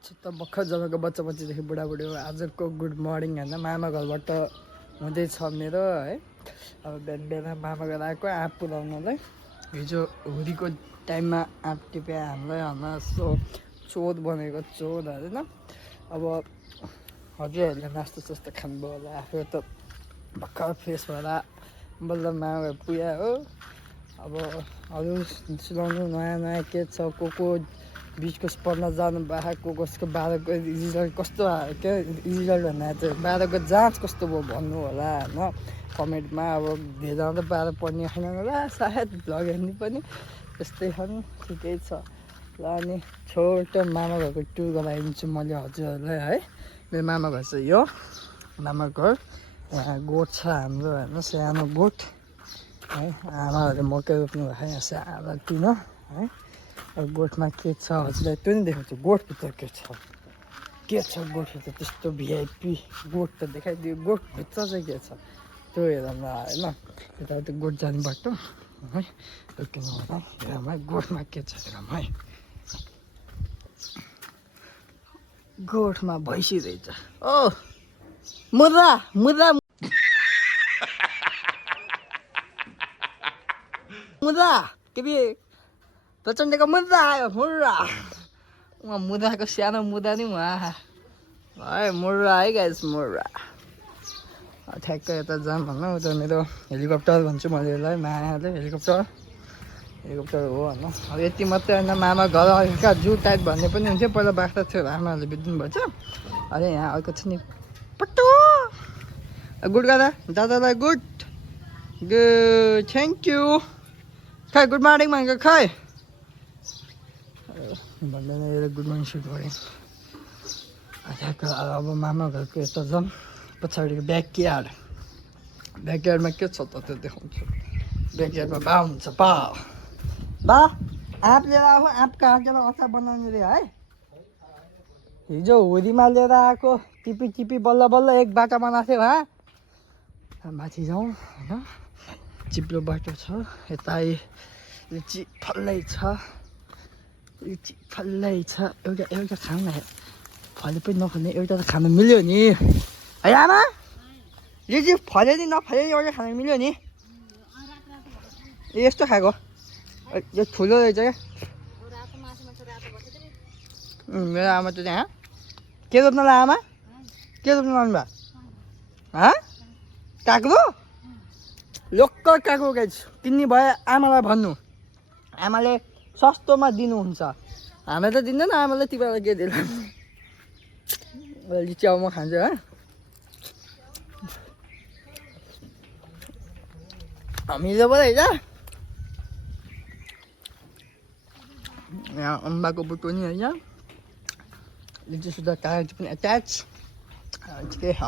त भर्खर जन्मेको बच्चा बच्चीदेखि बुढाबुढी आजको गुड मर्निङ होइन मामा घरबाट हुँदैछ मेरो है। अब बिहान बिहान मामा घर आएको आँप पुऱ्याउनलाई। हिजो हुरीको टाइममा आँप टिपे हामीलाई होइन यस्तो चोर बनेको चोर होइन। अब हजुरहरूले नास्ता सास्ता खानुभयो होला आफू त भर्खर फ्रेस भएर बल्ल मामा घर पुग्यो हो। अब अरू सुनाउनु नयाँ नयाँ के छ को बिचको पढ्न जानु भएको कसको 12को रिजल्ट कस्तो आयो क्या रिजल्ट भन्दा चाहिँ 12को जाँच कस्तो भयो भन्नु होला होइन कमेन्टमा। अब धेरै त 12 पढ्ने छैन होला सायद भ्लग हेर्ने पनि त्यस्तै छन् ठिकै छ ल। अनि छोटो मामा घरको टुर गराइदिन्छु मैले हजुरहरूलाई है। मेरो मामा घर चाहिँ यो मामा घर यहाँ गोठ छ हाम्रो होइन सानो गोठ है। आमाहरूले मकै रोप्नु भएको यहाँ सानो किन है। अब गोठमा के छ हजुरलाई त्यो नि देखाउँछु गोठभित्र के छ गोठभित्र त्यस्तो भिआइपी गोठ त देखाइदियो गोठभित्र चाहिँ के छ त्यो हेरौँ न होइन। यताउति गोठ जाने बाटो है किन होला हेरौँ है गोठमा के छ हेरौँ है। गोठमा भैँसी रहेछ ओ मुद्रा मुद्रा मुद्रा के प्रचण्डको मुद्दा आयो मुर्रा उहाँ मुद्दाको सानो मुद्दा नि उहाँ है मुर्रा है गाइस मुर्रा। ठ्याक्कै यता जाऊँ भन्न उता मेरो हेलिकप्टर भन्छु मैले यसलाई मायाले हेलिकप्टर हो होइन। अब यति मात्रै होइन मामा घर अर्का जू टाइप भन्ने पनि हुन्थ्यो पहिला बाख्रा थियो आमाहरूले बित्नु भएछ। अरे यहाँ अर्को छ नि पट्टो गुड गर्दा दादालाई गुड गुड थ्याङ्क यू खै गुड मर्निङ भनेको खै भन्दैन यसले गुड मर्निङ सुट गरेँ। अब मामा घरको यता जाऊँ पछाडिको ब्याकयार्डमा के छ त त्यो देखाउँछु। ब्याकयार्डमा बा हुन्छ बा आँप लिएर आऊ आँप काटेर अचार बनाउने रे है। हिजो हुरीमा लिएर आएको टिपी बल्ल बल्ल एक बाटा बनाएको थियो माथि जाउँ होइन चिप्लो बाटो छ यता लिची फल्लै छ एउटा खानु न फले पनि नफल्ने एउटा त खानु मिल्यो नि है आमा लिची फल्यो नि नफल्यो नि एउटा खानु मिल्यो नि। ए यस्तो खाएको यो ठुलो रहेछ क्या मेरो आमा त त्यहाँ के रोप्नु ला आमा के रोप्नु लानु भयो काक्रो लोकल काक्रो गाइस किन्ने भए आमालाई भन्नु आमाले सस्तोमा दिनुहुन्छ हामीले त दिँदैन आमाले तिमीलाई के दिनु लिची अब म खान्छु है। हामीले पो रहेछ यहाँ अम्बाको बुटो नि होइन लिची सुधा कागज पनि एट्याच ठिकै छ।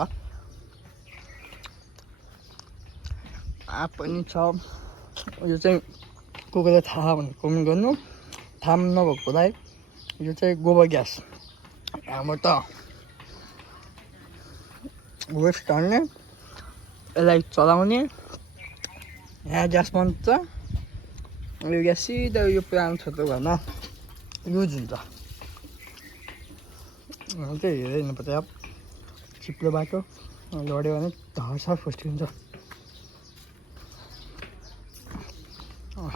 आँप पनि छ यो चाहिँ को कोलाई थाहा भने कमेन्ट गर्नु थाहा नभएकोलाई यो चाहिँ गोबर ग्यास यहाँबाट वेस्ट हाल्ने यसलाई चलाउने यहाँ ग्यास बन्छ यो ग्यास सिधा यो पुरानो छोटो घरमा युज हुन्छ चाहिँ हेरेर हिँड्नुपर्छ अब चिप्लो बाटो लड्यो भने धर्छ फुस्किन्छ।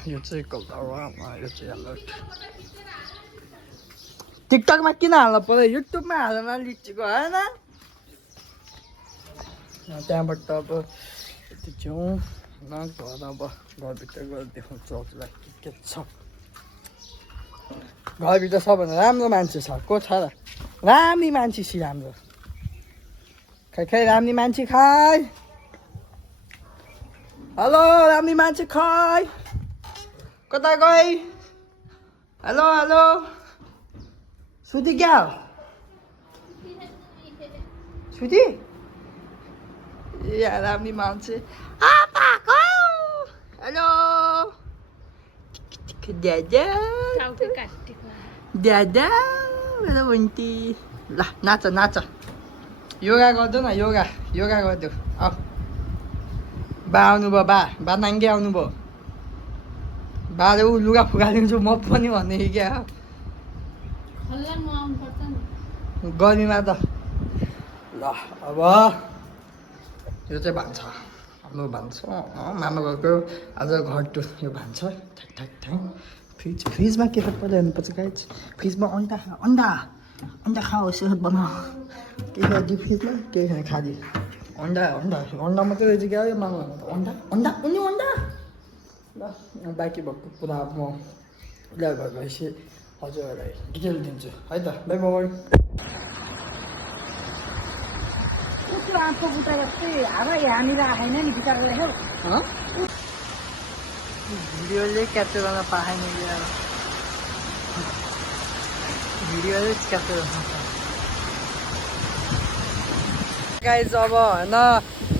यो चाहिँ कलर यो चाहिँ अलर्ट टिकटकमा किन हाल्नु पर्यो युट्युबमा हाल्न लिचीको होइन। त्यहाँबाट अब यति जाउँ न घर अब घरभित्र गएर देखाउँछु हजुरलाई के छ घरभित्र सबभन्दा राम्रो मान्छे छ को छ र राम्री मान्छे छि राम्रो खै राम्री मान्छे खाइ हेलो राम्री मान्छे खै कता गई हेलो सुती क्या हो सुती या राम्री मान्छे हेलो दादा मेरो बन्टी ल नाच योगा गर्दो न योगा गर्दो अब बा आउनुभयो बा नाङ्गे आउनुभयो बाले ऊ लुगा फुगालिदिन्छु म पनि भन्ने क्या गर्मीमा त ल अब यो चाहिँ भान्सा हाम्रो भान्सा मामा घरको आज घर टु यो भान्सा ठ्याक ठ्याक ठ्याक फ्रिजमा के त पहिला हेर्नुपर्छ गाइज फ्रिजमा अन्डा खाओ सेहत बनाऊ के खायो डिप फ्रिजमा केही खायो खाली अन्डा मात्रै रहेछ क्या यो मामा अन्डा ल बाँकी भएको कुरा अब म उसलाई घर गएपछि हजुरहरूलाई डिटेल दिन्छु है त बाई बाई आँपको बुट्टा जस्तै हावा यहाँनिर आएन नि विचार गरेको भिडियोले क्याप्चर गर्न पाएन भिडियोले क्याप्चर गर्न गाइज अब होइन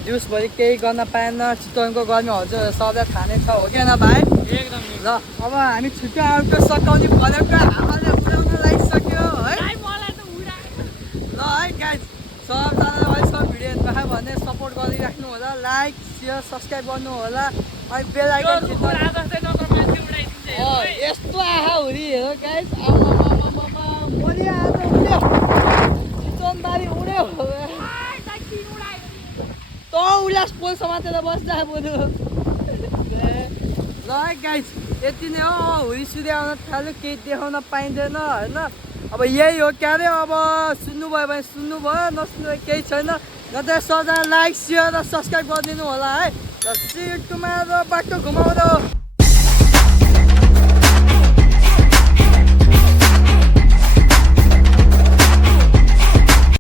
जुसभरि केही गर्न पाएन चितवनको गर्मी हजुर सबैलाई थाहा नै छ हो कि होइन भाइ एकदम ल अब हामी छुट्टो आउटो सकाउने भनेको हावाले उडाउन लागिसक्यो है ल है गाइज सबजनाले अहिलेसम्म भिडियो हेर्नु भयो भने सपोर्ट गरिराख्नु होला लाइक सेयर सब्सक्राइब गर्नु होला अनि बेल आइकन यस्तो आहा हुरी हेर गाइज मरि आज उड्यो चितवनबारी उड्यो त उल्लास पोल समातेर बस्दा बरु ल गाइज यति नै हो हुरी सुरी आउन थाल्यो केही देखाउन पाइँदैन होइन अब यही हो क्या अरे अब सुन्नुभयो भने सुन्नुभयो नसुन्नुभयो केही छैन नत्र सबजना लाइक सेयर र सब्सक्राइब गरिदिनु होला है र टुमारो बाटो घुमाउँदो